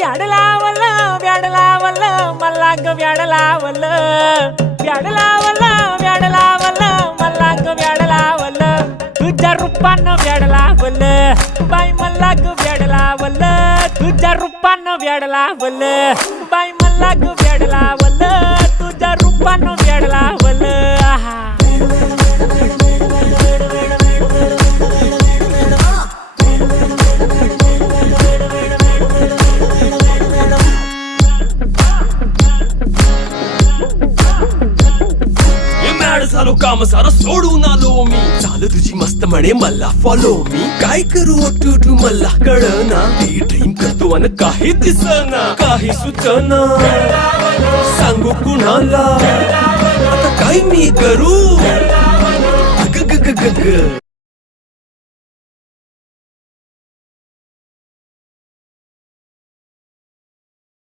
व्याड लावलं व्याड लावलं मला ग व्याड लावलं व्याड लावलं व्याड लावलं मला ग व्याड लावलं तुझ्या रूपानं व्याड लावलं बाई मला ग व्याड लावलं तुझ्या रूपानं व्याड लावलं बाई मला ग व्याड लावलं तुझ्या रूपानं व्याड लावलं आहा झालो काम सारं सोडून आलो मी चाल तुझी मस्त म्हणे मला फॉलो मी काय करू टू मला कळना ती ड्रीम करतो आणि काही दिसना काही सुचना सांगू कुणाला आता काय मी करू ग ग ग ग ग